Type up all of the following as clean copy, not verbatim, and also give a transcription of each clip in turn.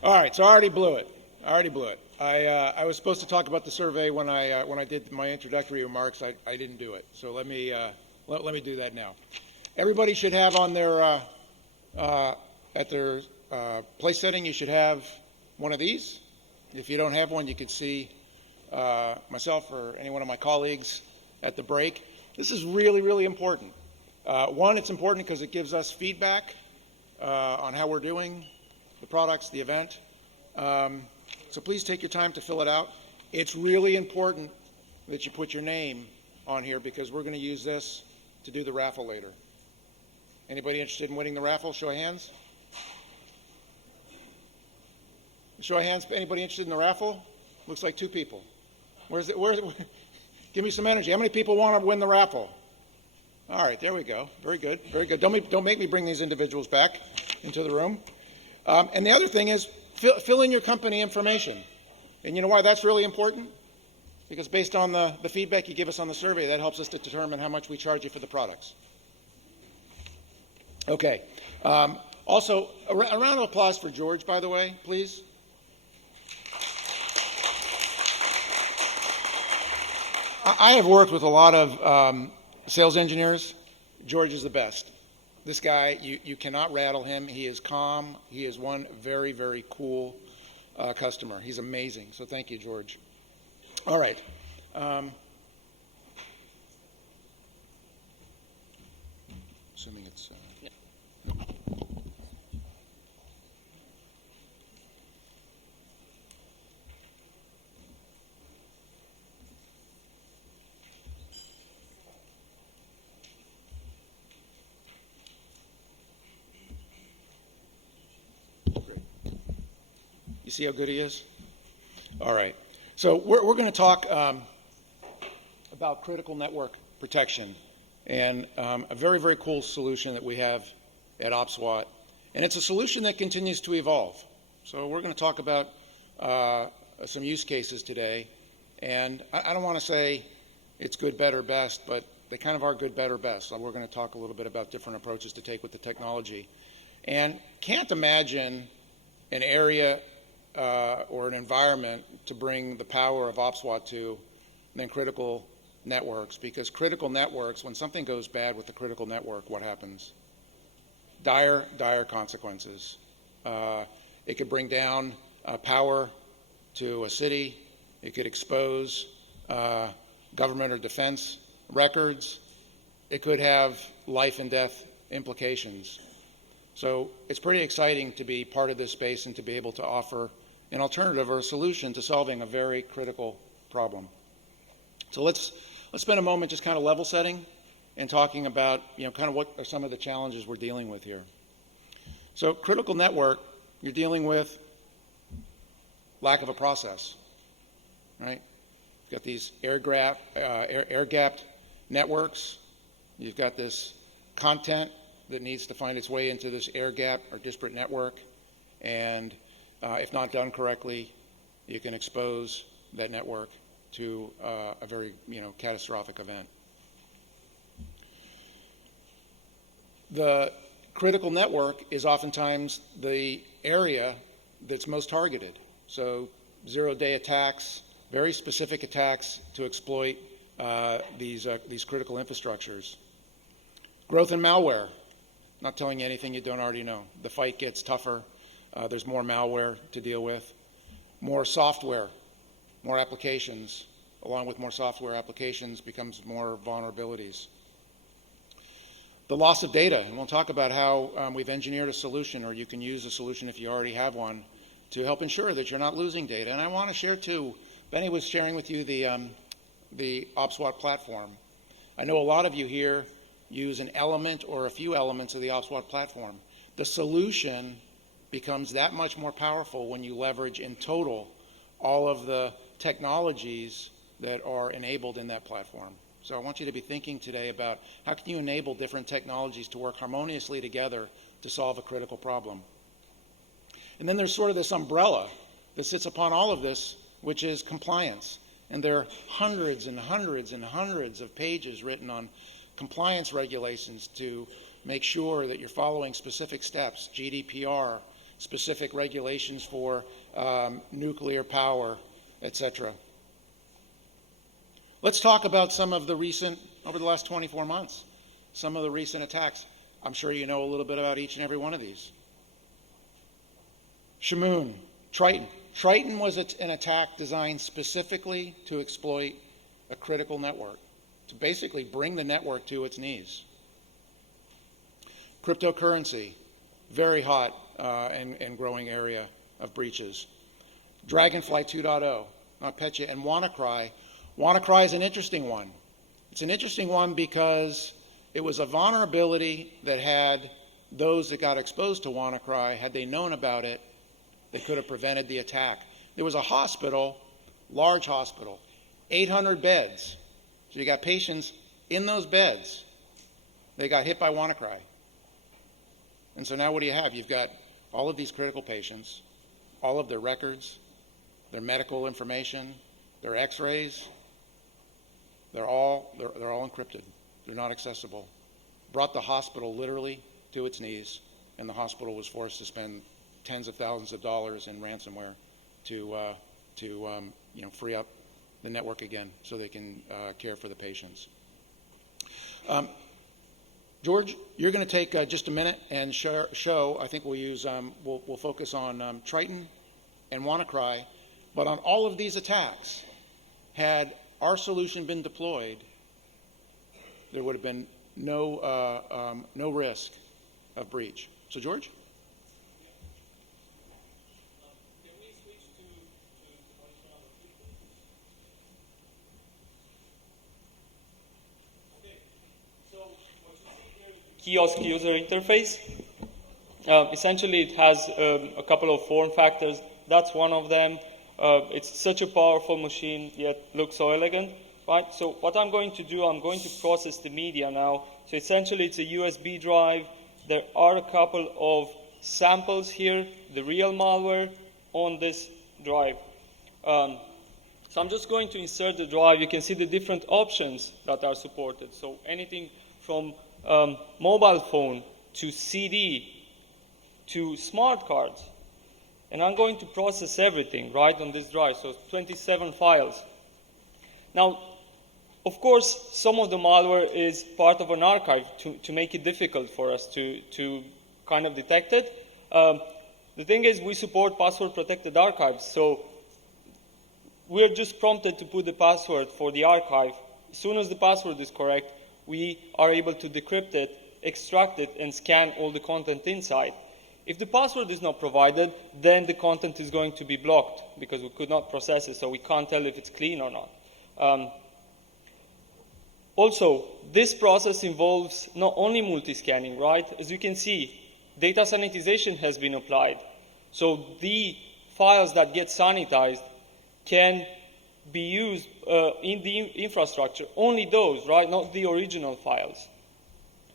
All right, so I already blew it. I was supposed to talk about the survey when I did my introductory remarks. I didn't do it, so let me do that now. Everybody should have on their at their place setting. You should have one of these. If you don't have one, you could see myself or any one of my colleagues at the break. This is really, really important. One, it's important because it gives us feedback on how we're doing, the products, the event. So please take your time to fill it out. It's really important that you put your name on here because we're going to use this to do the raffle later. Anybody interested in winning the raffle? Show of hands. Show of hands. Anybody interested in the raffle? Looks like 2 people. Where's it? Give me some energy. How many people want to win the raffle? All right, there we go. Very good. Very good. Don't make me bring these individuals back into the room. And the other thing is fill in your company information. And you know why that's really important? Because based on the feedback you give us on the survey, that helps us to determine how much we charge you for the products. Okay. Also, a round of applause for George, by the way, please. I have worked with a lot of sales engineers. George is the best. This guy, you cannot rattle him. He is calm. He is one very, very cool customer. He's amazing. So thank you, George. All right. Assuming it's... yeah. You see how good he is? All right. So we're going to talk about critical network protection and a very, very cool solution that we have at OPSWAT. And it's a solution that continues to evolve. So we're going to talk about some use cases today. And I don't want to say it's good, better, best, but they kind of are good, better, best. So we're going to talk a little bit about different approaches to take with the technology. And can't imagine an area or an environment to bring the power of OPSWAT to than critical networks, because critical networks, when something goes bad with the critical network, what happens? Dire consequences. It could bring down power to a city. It could expose government or defense records. It could have life and death implications. So it's pretty exciting to be part of this space and to be able to offer an alternative or a solution to solving a very critical problem. So let's spend a moment just kind of level setting and talking about, kind of what are some of the challenges we're dealing with here. So critical network, you're dealing with lack of a process, right? You've got these air-gapped networks. You've got this content that needs to find its way into this air-gap or disparate network, and if not done correctly, you can expose that network to a very catastrophic event. The critical network is oftentimes the area that's most targeted. So zero-day attacks, very specific attacks to exploit these critical infrastructures. Growth in malware. Not telling you anything you don't already know. The fight gets tougher. There's more malware to deal with. More software, more applications. Along with more software applications becomes more vulnerabilities. The loss of data, and we'll talk about how we've engineered a solution, or you can use a solution if you already have one, to help ensure that you're not losing data. And I want to share too, Benny was sharing with you the OPSWAT platform. I know a lot of you here use an element or a few elements of the OPSWAT platform. The solution becomes that much more powerful when you leverage in total all of the technologies that are enabled in that platform. So I want you to be thinking today about how can you enable different technologies to work harmoniously together to solve a critical problem. And then there's sort of this umbrella that sits upon all of this, which is compliance. And there are hundreds and hundreds and hundreds of pages written on compliance regulations to make sure that you're following specific steps, GDPR, specific regulations for nuclear power, etc. Let's talk about some of the recent, over the last 24 months, some of the recent attacks. I'm sure you know a little bit about each and every one of these. Shamoon, Triton. Triton was an attack designed specifically to exploit a critical network, to basically bring the network to its knees. Cryptocurrency, very hot and growing area of breaches. Dragonfly 2.0, NotPetya, and WannaCry. WannaCry is an interesting one. It's an interesting one because it was a vulnerability that had those that got exposed to WannaCry, had they known about it, they could have prevented the attack. There was a hospital, large hospital, 800 beds. So you got patients in those beds. They got hit by WannaCry. And so now what do you have? You've got all of these critical patients, all of their records, their medical information, their x-rays. They're all encrypted. They're not accessible. Brought the hospital literally to its knees, and the hospital was forced to spend tens of thousands of dollars in ransomware to free up the network again so they can care for the patients. George, you're going to take just a minute and show. I think we'll use we'll focus on Triton and WannaCry, but on all of these attacks, had our solution been deployed, there would have been no risk of breach. So, George. Kiosk user interface. Essentially, it has a couple of form factors. That's one of them. It's such a powerful machine, yet looks so elegant, right? So what I'm going to do, I'm going to process the media now. So essentially, it's a USB drive. There are a couple of samples here, the real malware on this drive. So I'm just going to insert the drive. You can see the different options that are supported. So anything from mobile phone to CD to smart cards. And I'm going to process everything right on this drive, so 27 files. Now, of course, some of the malware is part of an archive to make it difficult for us to kind of detect it. The thing is, we support password-protected archives, so we're just prompted to put the password for the archive. As soon as the password is correct, we are able to decrypt it, extract it, and scan all the content inside. If the password is not provided, then the content is going to be blocked because we could not process it, so we can't tell if it's clean or not. Also, this process involves not only multi-scanning, right? As you can see, data sanitization has been applied. So the files that get sanitized can be used in the infrastructure, only those, right, not the original files.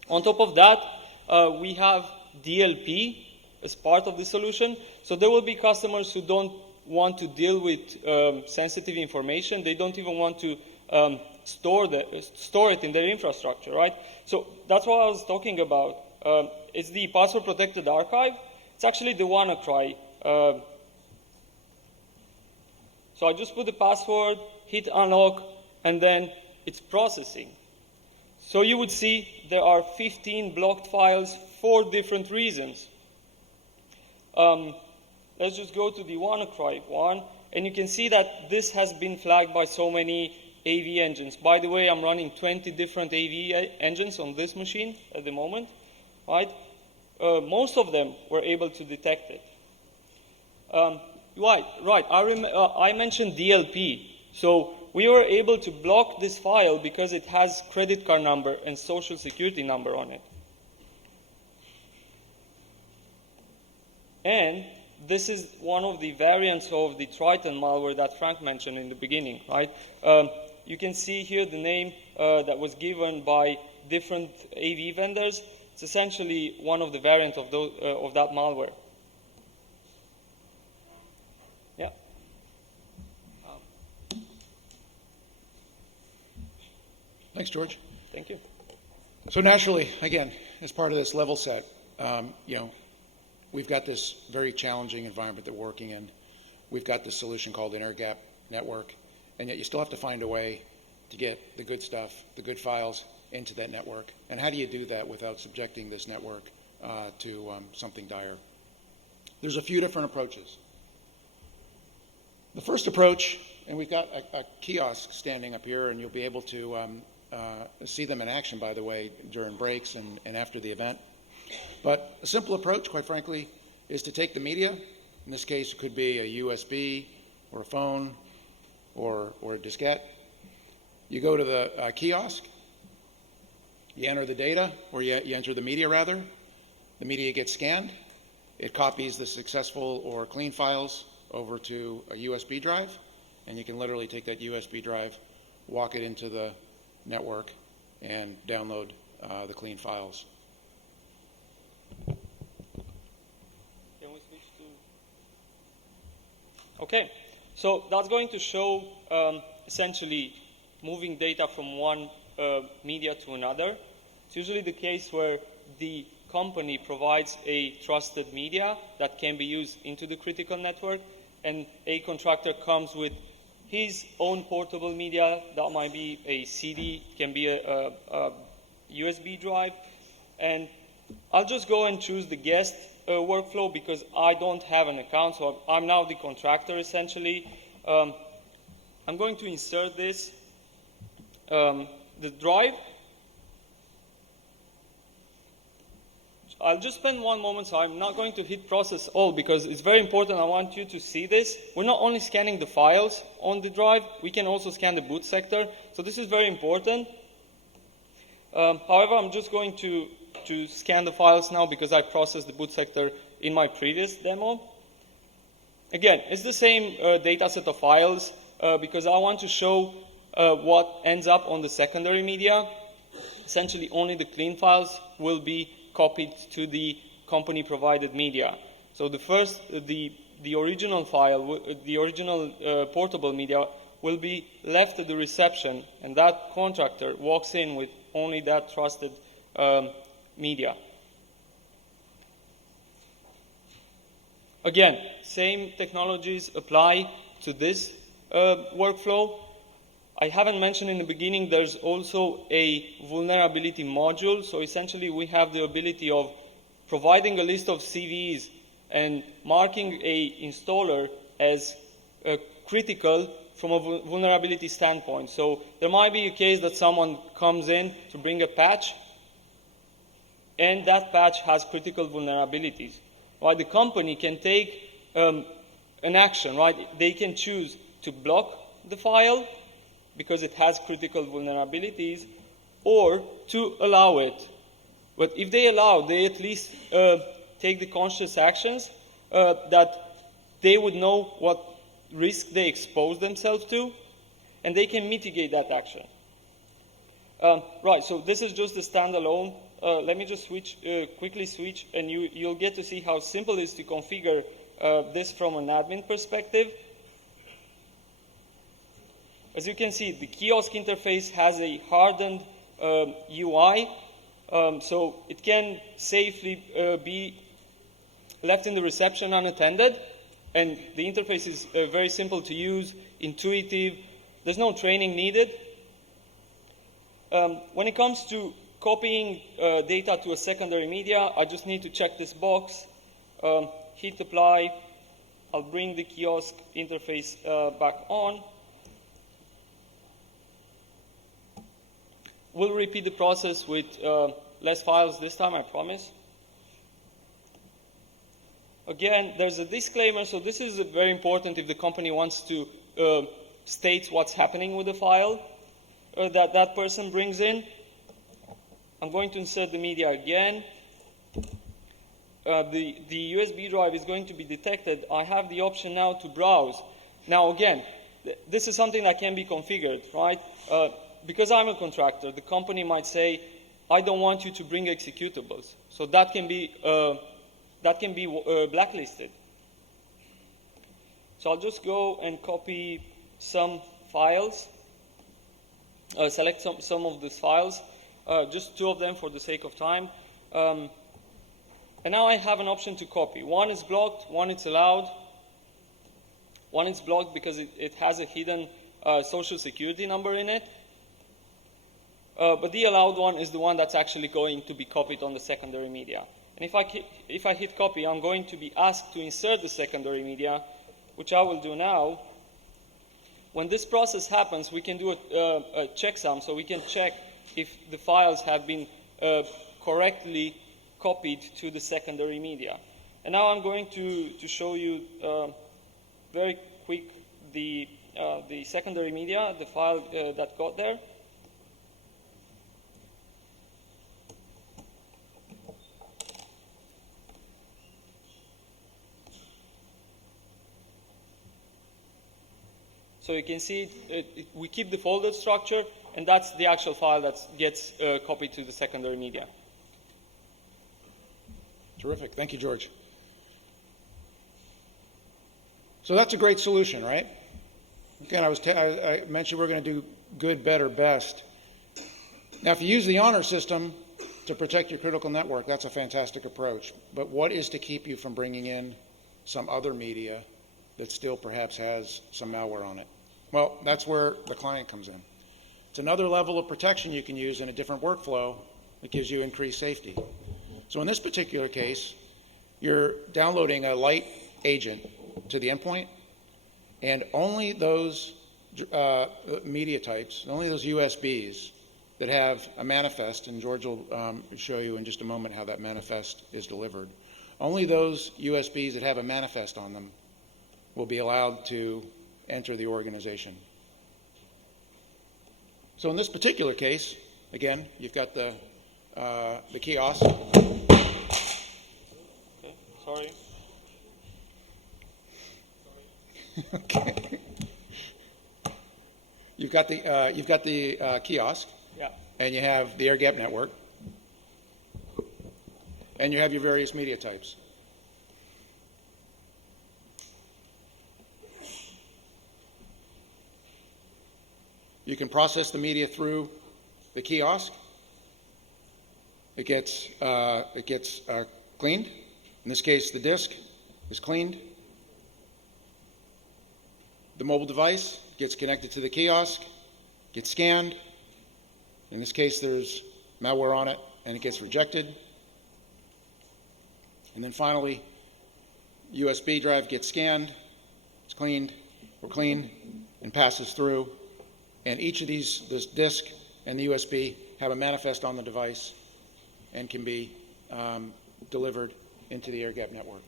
On top of that, we have DLP as part of the solution. So there will be customers who don't want to deal with sensitive information. They don't even want to store it in their infrastructure, right? So that's what I was talking about. It's the password-protected archive. It's actually the WannaCry. So I just put the password, hit unlock, and then it's processing. So you would see there are 15 blocked files for different reasons. Let's just go to the WannaCry one, and you can see that this has been flagged by so many AV engines. By the way, I'm running 20 different AV engines on this machine at the moment, right? Most of them were able to detect it. Right. I mentioned DLP. So we were able to block this file because it has credit card number and social security number on it. And this is one of the variants of the Triton malware that Frank mentioned in the beginning, right? You can see here the name that was given by different AV vendors. It's essentially one of the variants of that malware. Yeah. Thanks, George. Thank you. So naturally, again, as part of this level set, we've got this very challenging environment that we're working in. We've got this solution called an air-gap network, and yet you still have to find a way to get the good stuff, the good files, into that network. And how do you do that without subjecting this network to something dire? There's a few different approaches. The first approach, and we've got a kiosk standing up here, and you'll be able to see them in action, by the way, during breaks and after the event. But a simple approach, quite frankly, is to take the media. In this case, it could be a USB or a phone or a diskette. You go to the kiosk, you enter the data, or you enter the media rather. The media gets scanned. It copies the successful or clean files over to a USB drive, and you can literally take that USB drive, walk it into the network, and download the clean files. Can we switch to? Okay, so that's going to show essentially moving data from one media to another. It's usually the case where the company provides a trusted media that can be used into the critical network, and a contractor comes with his own portable media. That might be a CD, can be a USB drive. And I'll just go and choose the guest workflow because I don't have an account, so I'm now the contractor essentially. I'm going to insert this, the drive. I'll just spend one moment, so I'm not going to hit process all because it's very important. I want you to see this. We're not only scanning the files on the drive, we can also scan the boot sector. So this is very important. However, I'm just going to scan the files now because I processed the boot sector in my previous demo. Again, it's the same data set of files because I want to show what ends up on the secondary media. Essentially, only the clean files will be copied to the company provided media. So the first, the original file, the original portable media will be left at the reception, and that contractor walks in with only that trusted media. Again, same technologies apply to this workflow. I haven't mentioned in the beginning, there's also a vulnerability module. So essentially, we have the ability of providing a list of CVEs and marking a installer as critical from a vulnerability standpoint. So there might be a case that someone comes in to bring a patch, and that patch has critical vulnerabilities. Right? The company can take an action. Right? They can choose to block the file because it has critical vulnerabilities, or to allow it. But if they allow, they at least take the conscious actions that they would know what risk they expose themselves to, and they can mitigate that action. Right, so this is just a standalone. Let me just quickly switch, and you'll get to see how simple it is to configure this from an admin perspective. As you can see, the kiosk interface has a hardened UI, so it can safely be left in the reception unattended, and the interface is very simple to use, intuitive. There's no training needed. When it comes to copying data to a secondary media, I just need to check this box, hit apply. I'll bring the kiosk interface back on. We'll repeat the process with less files this time, I promise. Again, there's a disclaimer, so this is very important if the company wants to state what's happening with the file that person brings in. I'm going to insert the media again. The USB drive is going to be detected. I have the option now to browse. Now again, this is something that can be configured, right? Because I'm a contractor, the company might say, I don't want you to bring executables. So that can be blacklisted. So I'll just go and copy some files, select some of these files, just 2 of them for the sake of time. And now I have an option to copy. One is blocked, one is allowed. One is blocked because it has a hidden social security number in it. But the allowed one is the one that's actually going to be copied on the secondary media. And if I hit copy, I'm going to be asked to insert the secondary media, which I will do now. When this process happens, we can do a checksum, so we can check if the files have been correctly copied to the secondary media. And now I'm going to show you very quick the secondary media, the file that got there. So you can see we keep the folder structure, and that's the actual file that gets copied to the secondary media. Terrific. Thank you, George. So that's a great solution, right? Again, I mentioned we're going to do good, better, best. Now, if you use the honor system to protect your critical network, that's a fantastic approach. But what is to keep you from bringing in some other media that still perhaps has some malware on it? Well, that's where the client comes in. It's another level of protection you can use in a different workflow that gives you increased safety. So in this particular case, you're downloading a light agent to the endpoint, and only those media types, only those USBs that have a manifest, and George will show you in just a moment how that manifest is delivered, only those USBs that have a manifest on them will be allowed to enter the organization. So in this particular case, again, you've got the kiosk. Okay, sorry. Okay. You've got the kiosk. Yeah. And you have the air-gapped network. And you have your various media types. You can process the media through the kiosk. It gets cleaned. In this case, the disk is cleaned. The mobile device gets connected to the kiosk, gets scanned. In this case, there's malware on it, and it gets rejected. And then finally, USB drive gets scanned, it's cleaned, or clean, and passes through. And each of these, this disk and the USB, have a manifest on the device and can be delivered into the air-gapped network.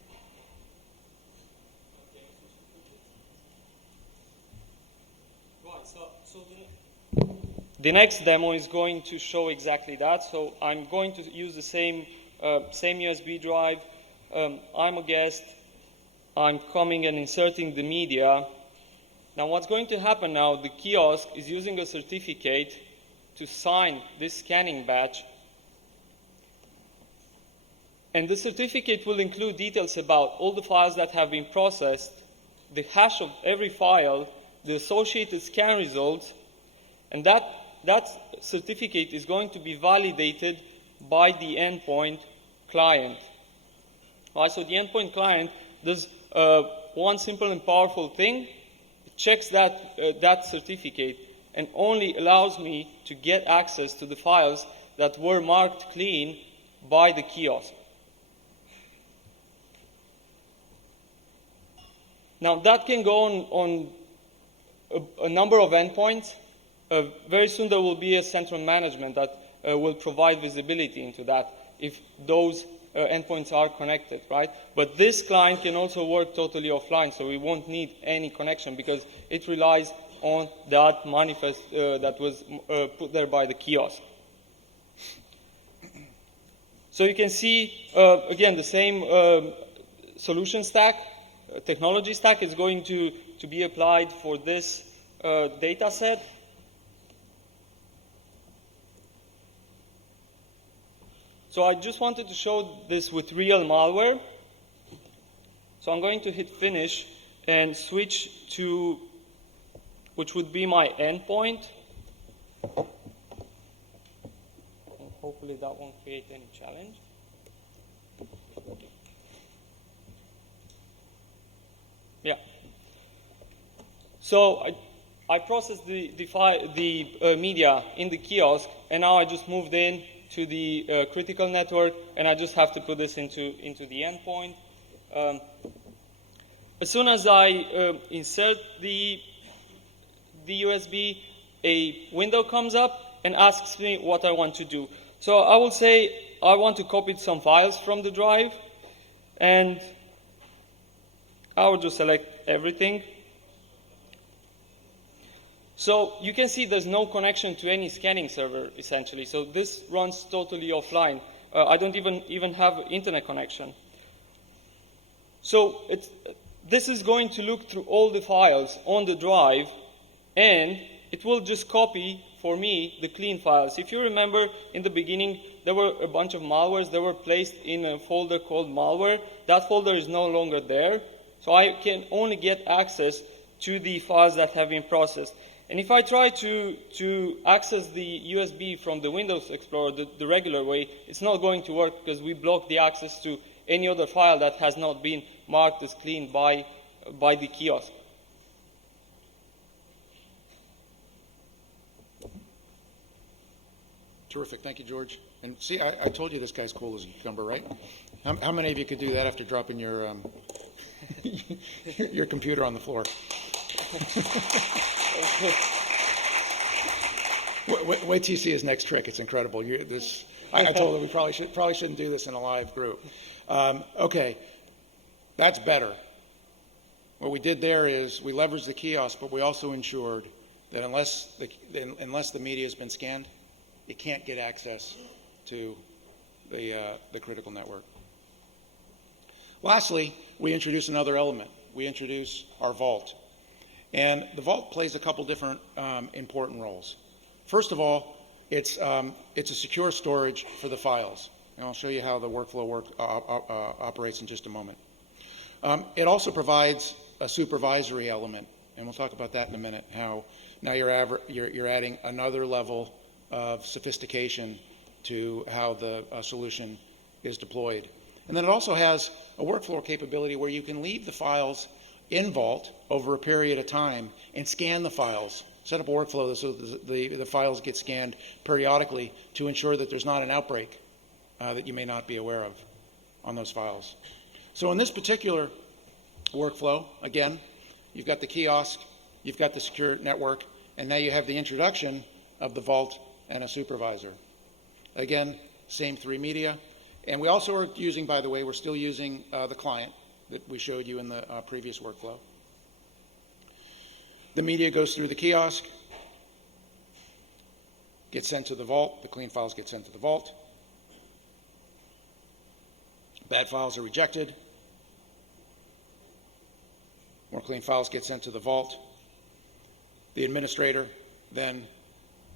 So the next demo is going to show exactly that. So I'm going to use the same USB drive. I'm a guest. I'm coming and inserting the media. Now what's going to happen now, the kiosk is using a certificate to sign this scanning batch. And the certificate will include details about all the files that have been processed, the hash of every file, the associated scan results, and that certificate is going to be validated by the endpoint client. Right, so the endpoint client does one simple and powerful thing. It checks that certificate and only allows me to get access to the files that were marked clean by the kiosk. Now that can go on a number of endpoints. Very soon there will be a central management that will provide visibility into that if those endpoints are connected, right? But this client can also work totally offline, so we won't need any connection because it relies on that manifest that was put there by the kiosk. So you can see, again, the same solution stack, technology stack is going to be applied for this data set. So I just wanted to show this with real malware. So I'm going to hit finish and switch to, which would be my endpoint. And hopefully that won't create any challenge. So I processed the media in the kiosk, and now I just moved in to the critical network, and I just have to put this into the endpoint. As soon as I insert the USB, a window comes up and asks me what I want to do. So I will say I want to copy some files from the drive, and I will just select everything. So you can see there's no connection to any scanning server, essentially. So this runs totally offline. I don't even have internet connection. So this is going to look through all the files on the drive, and it will just copy for me the clean files. If you remember in the beginning, there were a bunch of malwares that were placed in a folder called malware. That folder is no longer there. So I can only get access to the files that have been processed. And if I try to access the USB from the Windows Explorer the regular way, it's not going to work because we block the access to any other file that has not been marked as clean by the kiosk. Terrific. Thank you, George. And see, I told you this guy's cool as a cucumber, right? How many of you could do that after dropping your your computer on the floor? Wait till you see his next trick. It's incredible. I told him we probably shouldn't do this in a live group. Okay, that's better. What we did there is we leveraged the kiosk, but we also ensured that unless the media has been scanned, it can't get access to the critical network. Lastly, we introduce another element. We introduce our vault. And the vault plays a couple different important roles. First of all, it's a secure storage for the files. And I'll show you how the workflow operates in just a moment. It also provides a supervisory element, and we'll talk about that in a minute, how now you're adding another level of sophistication to how the solution is deployed. And then it also has a workflow capability where you can leave the files in Vault over a period of time and scan the files. Set up a workflow so the files get scanned periodically to ensure that there's not an outbreak that you may not be aware of on those files. So in this particular workflow, again, you've got the kiosk, you've got the secure network, and now you have the introduction of the Vault and a supervisor. Again, same three media. And we also are using, by the way, we're still using the client that we showed you in the previous workflow. The media goes through the kiosk, gets sent to the Vault. The clean files get sent to the Vault. Bad files are rejected. More clean files get sent to the Vault. The administrator then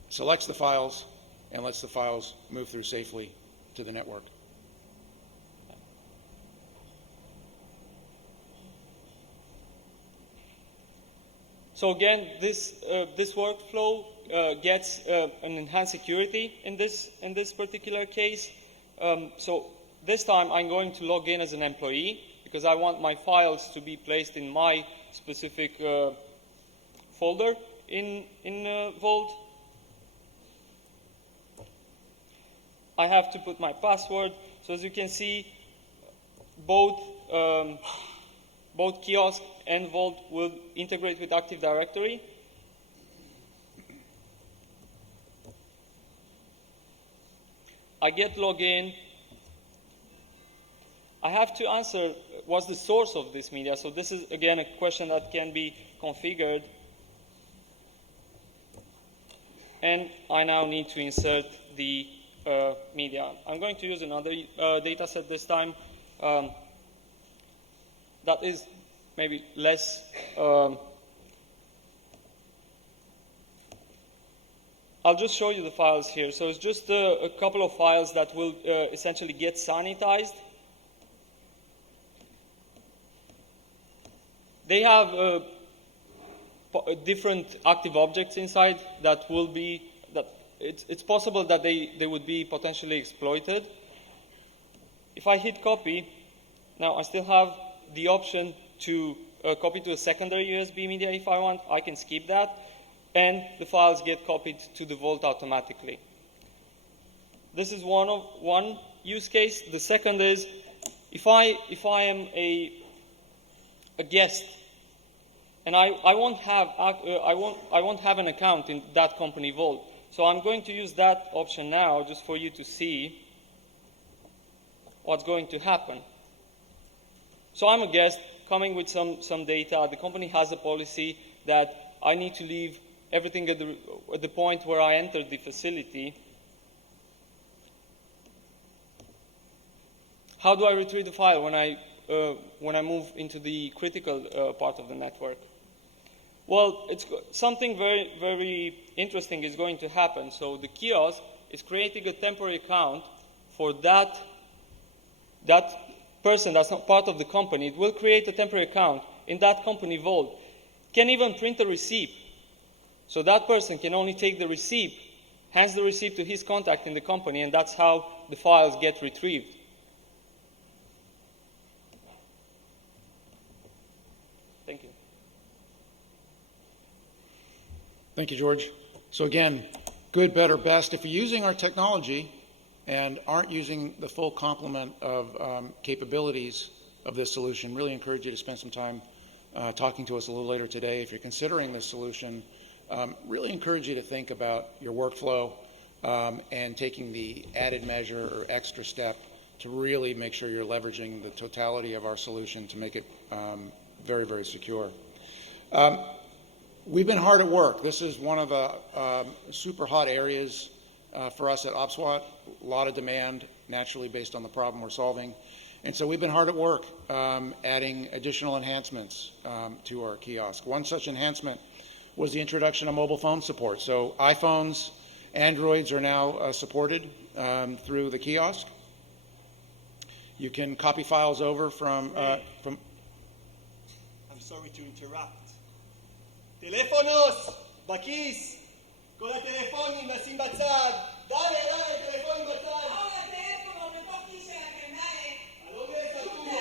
selects the files and lets the files move through safely to the network. So again, this workflow gets an enhanced security in this particular case. So this time I'm going to log in as an employee because I want my files to be placed in my specific folder in Vault. I have to put my password. So as you can see, both kiosk and Vault will integrate with Active Directory. I get login. I have to answer what's the source of this media. So this is, again, a question that can be configured. And I now need to insert the media. I'm going to use another data set this time that is maybe less I'll just show you the files here. So it's just a couple of files that will essentially get sanitized. They have different active objects inside that will be, it's possible that they would be potentially exploited. If I hit copy, now I still have the option to copied to a secondary USB media if I want. I can skip that, and the files get copied to the vault automatically. This is one use case. The second is if I am a guest and I won't have an account in that company vault. So I'm going to use that option now just for you to see what's going to happen. So I'm a guest coming with some data. The company has a policy that I need to leave everything at the point where I entered the facility. How do I retrieve the file when I move into the critical part of the network? Well, something very, very interesting is going to happen. So the kiosk is creating a temporary account for that person that's not part of the company. It will create a temporary account in that company vault. Can even print a receipt. So that person can only take the receipt, hands the receipt to his contact in the company, and that's how the files get retrieved. Thank you. Thank you, George. So again, good, better, best. If you're using our technology and aren't using the full complement of capabilities of this solution, really encourage you to spend some time talking to us a little later today. If you're considering this solution, really encourage you to think about your workflow and taking the added measure or extra step to really make sure you're leveraging the totality of our solution to make it very, very secure. We've been hard at work. This is one of the super hot areas for us at OPSWAT. A lot of demand, naturally based on the problem we're solving. And so we've been hard at work adding additional enhancements to our kiosk. One such enhancement was the introduction of mobile phone support. So iPhones, Androids are now supported through the kiosk. You can copy files over from... I'm sorry to interrupt. Teléfonos, בכיס, כל הטלפונים נשים בצד. דale, טלפונים בצד. Ahora teléfono, me pongo quise a que nadie. ¿A dónde es Arturo?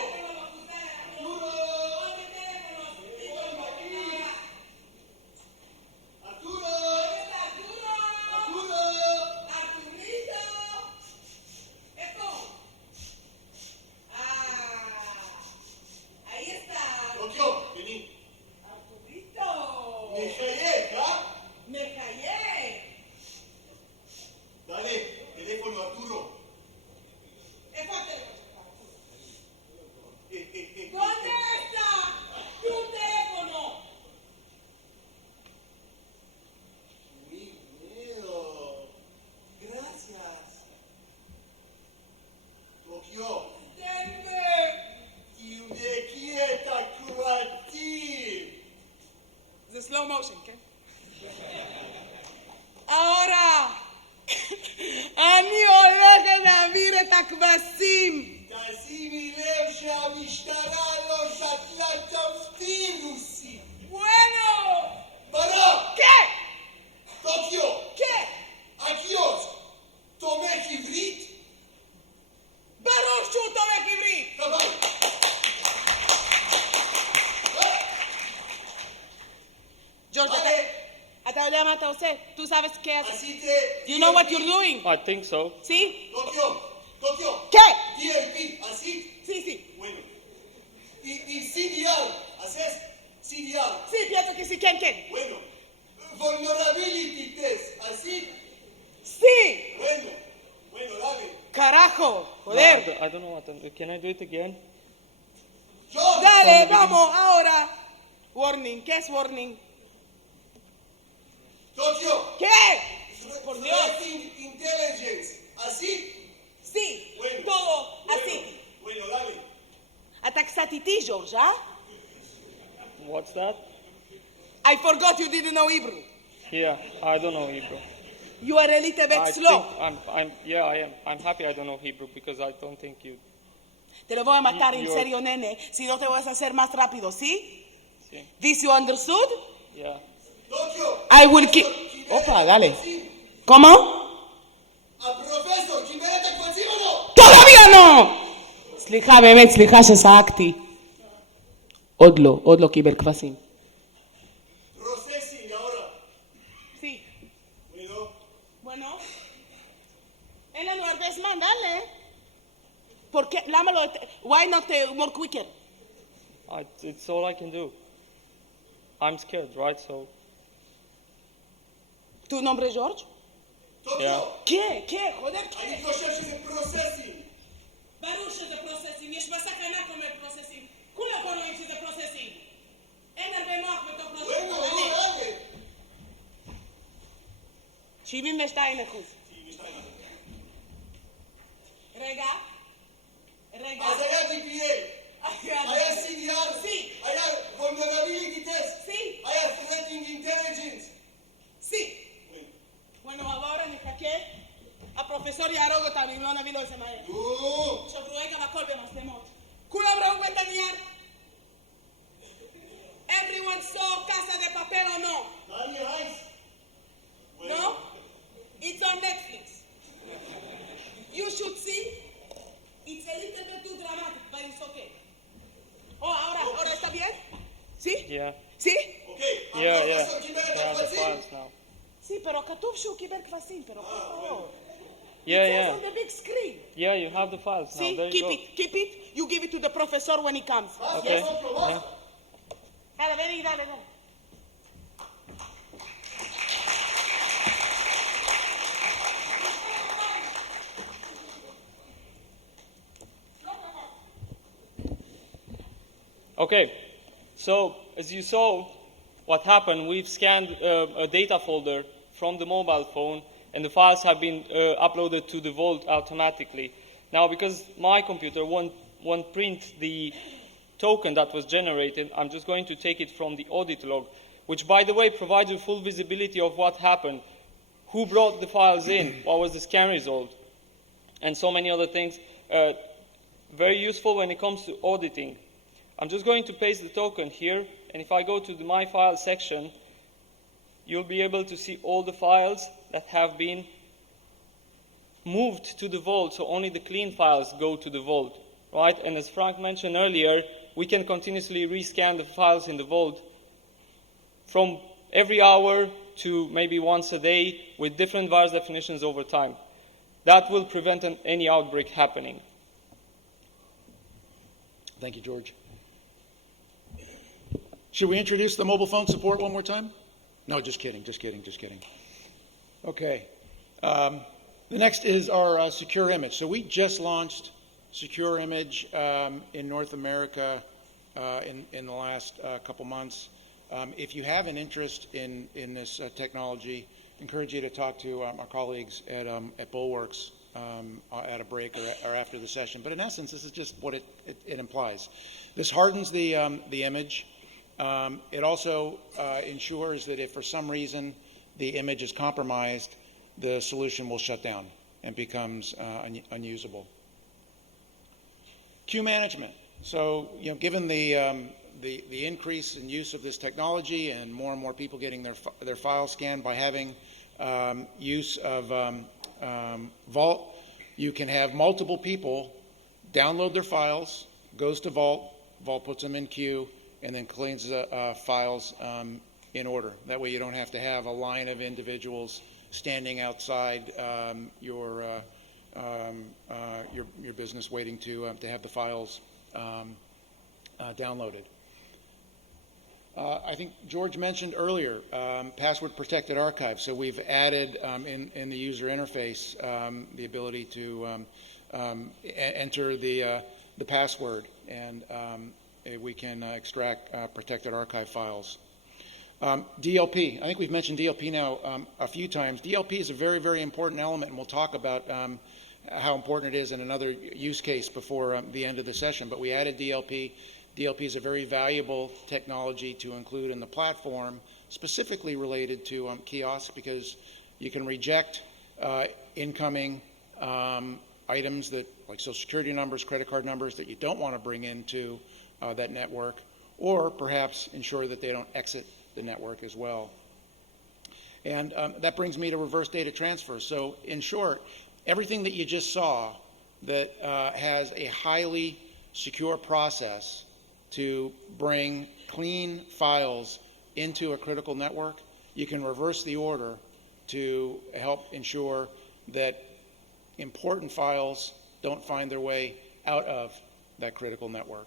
Arturo. Arturo. Arturo. Arturito. Esto. Ahí está. Tokio, vení. Arturito. Me callé, ¿ah? Me callé. Dale, teléfono, Arturo. Es fuerte. ¿Dónde está tu teléfono? Mi miedo. Gracias. Tokio. Denver. Chiude quieta, Croatia. The slow motion, okay? Ahora, אני הולכת להעביר את הכבשים. תשימי לב שהמשטרה לא שתלה תפטיר רוסי. Bueno. ברק! ¿Qué? טוקיו! ¿Qué? הקיוסק! תומך עברית? ברור שהוא תומך עברית. דבר! ג'ורג', אתה יודע מה אתה עושה? tú sabes qué haces. עשית... You know what you're doing? I think so. ¿Sí? טוקיו! ¿Qué? DLP, עשית? Sí, sí. Bueno. ¿Y CDR? ¿Haces CDR? Sí, pienso que sí. ¿Quién? Bueno. Vulnerability test, ¿así? Sí. Bueno, dale. Carajo. No, Joder. I don't know what can I do it again? John! Dale, vamos, ahora. Warning. ¿Qué es warning? Tokio! ¿Qué? Por Dios. Threat Intelligence, ¿así? Sí. Bueno. Todo así. Bueno, dale. אתה קצת איטי, ג'ורג', אה? What's that? I forgot you didn't know Hebrew. Yeah, I don't know Hebrew. You are a little bit I slow. think I am. I'm happy I don't know Hebrew because I don't think you. Te lo voy a matar en You're- serio, nene, si no te vas a hacer más rápido, ¿sí? Sí. This you understood? Yeah. Tokio! I will keep... Opa, dale. ¿Cómo? A profesor, קיבל את הקבצים או לא? ¡Todavía no! סליחה, באמת, סליחה שצעקתי. עוד לא קיבל כבשים. Processing ahora. Sí. Bueno, Bueno. אין לנו הרבה זמן, דלה. ¿Por qué? למה לא? Why not more quicker? It's all I can do. I'm scared, right? So, Tu nombre George? yeah. כן, חודר אני חושב שזה processing. ברור שזה פרוססינג, יש בסכנה כמו פרוססינג. כולם פה רואים שזה פרוססינג. אין הרבה מוח בתוך Bueno, פרוססינג. dale. 72%. רגע. אז היה GPA, היה CDR, היה vulnerability test, Sí. היה threatening intelligence. Sí. Bueno, ahora נחכה. הפרופסור יהרוג אותנו אם לא נביא לו איזה מהר. עכשיו רואה גם הכל במצלמות. כולם ראו את הנייר? Everyone saw Casa de Papel or no? Dale, Heinz. No? It's on Netflix. You should see. It's a little bit too dramatic, but it's okay. Oh, ahora está bien? ¿Sí? Yeah. ¿Sí? אוקיי, Yeah, yeah. הפרופסור קיבל את Yeah, the הקבצים. files now. Sí, pero כתוב שהוא קיבל כבשים, pero por favor. Yeah, It says yeah. on the big screen. Yeah, you have the files now. See, There you keep go. it, keep it. You give it to the professor when he comes. Okay. Yeah. Dale, ven, dale. Okay, so as you saw, what happened, we've scanned a data folder from the mobile phone, and the files have been uploaded to the vault automatically. Now, because my computer won't print the token that was generated, I'm just going to take it from the audit log, which, by the way, provides you full visibility of what happened, who brought the files in, what was the scan result, and so many other things. Very useful when it comes to auditing. I'm just going to paste the token here, and if I go to the My Files section, you'll be able to see all the files that have been moved to the vault, so only the clean files go to the vault, right? And as Frank mentioned earlier, we can continuously rescan the files in the vault from every hour to maybe once a day with different virus definitions over time. That will prevent any outbreak happening. Thank you, George. Should we introduce the mobile phone support one more time? No, just kidding. Okay. The next is our secure image. So we just launched secure image in North America in the last couple months. If you have an interest in this technology, I encourage you to talk to our colleagues at Bulwarks at a break or after the session. But in essence, this is just what it implies. This hardens the image. It also ensures that if for some reason the image is compromised, the solution will shut down and becomes unusable. Queue management. So, given the increase in use of this technology and more people getting their files scanned by having use of Vault, you can have multiple people download their files, goes to Vault, Vault puts them in queue, and then cleans the files in order. That way you don't have to have a line of individuals standing outside your business waiting to have the files downloaded. I think George mentioned earlier password protected archive. So we've added in the user interface the ability to enter the password, and we can extract protected archive files. DLP. I think we've mentioned DLP now a few times. DLP is a very, very important element, and we'll talk about how important it is in another use case before the end of the session. But we added DLP. DLP is a very valuable technology to include in the platform, specifically related to kiosks, because you can reject incoming items that, like social security numbers, credit card numbers, that you don't want to bring into that network, or perhaps ensure that they don't exit the network as well. And that brings me to reverse data transfer. So in short, everything that you just saw that has a highly secure process to bring clean files into a critical network, you can reverse the order to help ensure that important files don't find their way out of that critical network.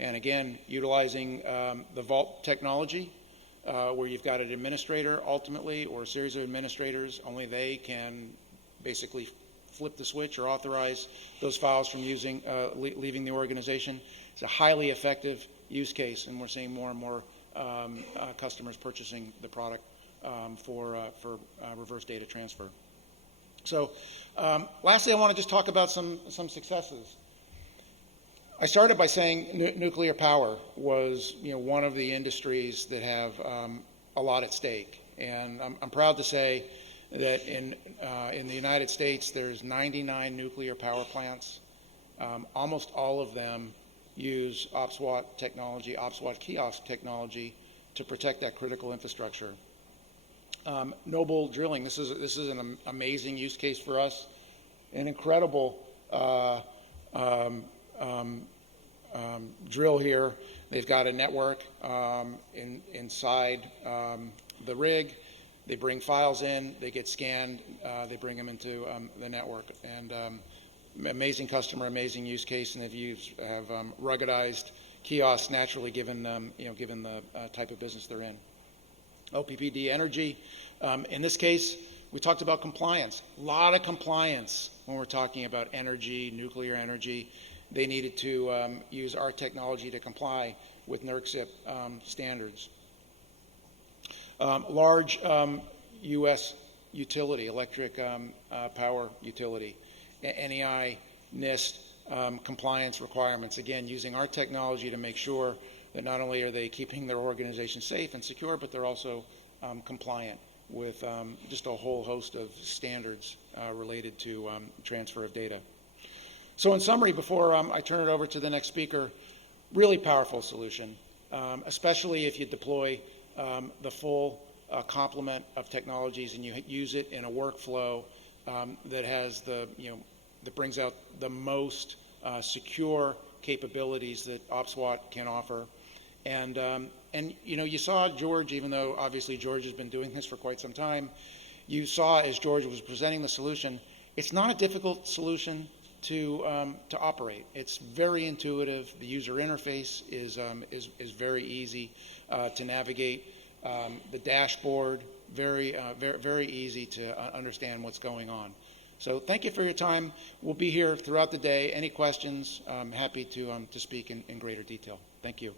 And again, utilizing the vault technology, where you've got an administrator ultimately, or a series of administrators, only they can basically flip the switch or authorize those files from leaving the organization. It's a highly effective use case, and we're seeing more and more customers purchasing the product for reverse data transfer. So lastly, I want to just talk about some successes. I started by saying nuclear power was, one of the industries that have a lot at stake, and I'm proud to say that in the United States there's 99 nuclear power plants. Almost all of them use OPSWAT technology, OPSWAT kiosk technology, to protect that critical infrastructure. Noble drilling. This is an amazing use case for us. An incredible drill here. They've got a network inside the rig. They bring files in, they get scanned, they bring them into the network. And amazing customer, amazing use case, and have ruggedized kiosks naturally, given the type of business they're in. OPPD Energy. In this case, we talked about compliance. A lot of compliance when we're talking about energy, nuclear energy. They needed to use our technology to comply with NERC-CIP standards. Large U.S. utility, electric power utility, NEI, NIST compliance requirements. Again, using our technology to make sure that not only are they keeping their organization safe and secure, but they're also compliant with just a whole host of standards related to transfer of data. So in summary, before I turn it over to the next speaker, really powerful solution, especially if you deploy the full complement of technologies and you use it in a workflow that has that brings out the most secure capabilities that OPSWAT can offer. And you saw George, even though obviously George has been doing this for quite some time, you saw as George was presenting the solution, it's not a difficult solution to operate. It's very intuitive. The user interface is very easy to navigate. The dashboard, very easy to understand what's going on. So thank you for your time. We'll be here throughout the day. Any questions, I'm happy to speak in greater detail. Thank you.